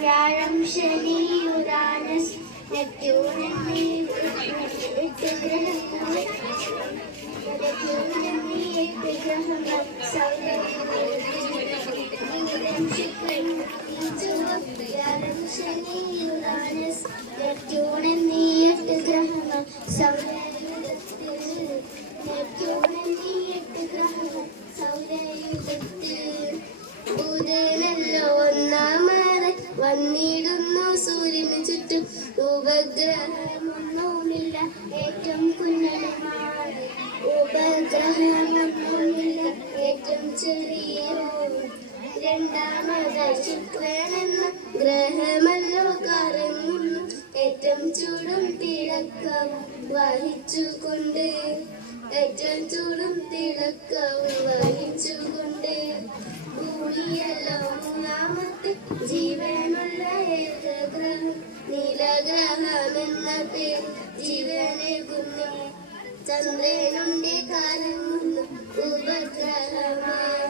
വ്യാഴം ശനി Uranus Neptune എന്നീ 8 ഗ്രഹങ്ങൾ വ്യാഴം ശനി യുറാനസ് നെപ്റ്റ്യൂൺ എന്നീ 8 ഗ്രഹങ്ങൾ സൗരയൂഥത്തിൽ ബുധനല്ലോ ഒന്നാമത് വന്നിടുന്നു സൂര്യന് ചുറ്റും ഉപഗ്രഹമൊന്നുമില്ല ഏറ്റവും കുഞ്ഞനുമാണ് ഉപഗ്രഹമൊന്നുമില്ല ഏറ്റവും ചെറിയ രണ്ടാമതായി ശുക്രൻ എന്ന ഗ്രഹമല്ലോ കറങ്ങുന്നു ഏറ്റവും ചൂടും തിളക്കവും വഹിച്ചുകൊണ്ട് ഏറ്റവും ചൂടും തിളക്കവും വഹിച്ചുകൊണ്ട് ഭൂമിയല്ലോ മൂന്നാമത്തെ ജീവനുള്ള ഏകഗ്രഹം നീലഗ്രഹമെന്ന പേര് ജീവനേകുന്നു ചന്ദ്രനുണ്ട് കറങ്ങുന്നു ഉപഗ്രഹമായി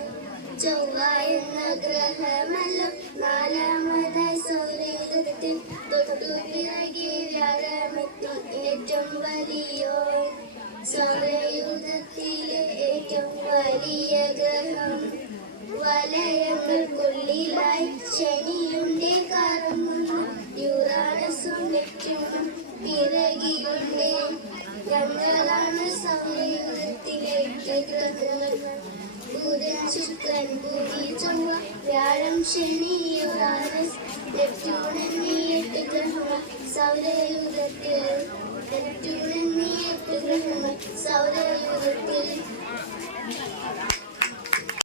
ചൊവ്വ എന്ന ഗ്രഹമല്ലോ നാലാമതായി സൗരയൂഥത്തിൽ തൊട്ടു പിറകെ വ്യാഴമെത്തി ഏറ്റവും വലിയോ സൗരയൂഥത്തിലെ ഏറ്റവും വലിയ ഗ്രഹം വലയങ്ങൾക്കുള്ളിലായി ശനിയുണ്ട് കറങ്ങുന്നു യുറാനസും നെപ്റ്റ്യൂണും പിറകിലുണ്ട് ഞങ്ങളാണ് സൗരയൂഥത്തിലെ 8 ഗ്രഹങ്ങൾ ബുധൻ ശുക്രൻ ഭൂമി ചൊവ്വ വ്യാഴം ശനി യുറാനസ് നെപ്റ്റ്യൂൺ എന്നീ 8 ഗ്രഹങ്ങൾ സൗരയൂഥത്തിൽ നെപ്റ്റ്യൂൺ എന്നീ 8 ഗ്രഹങ്ങൾ സൗരയൂഥത്തിൽ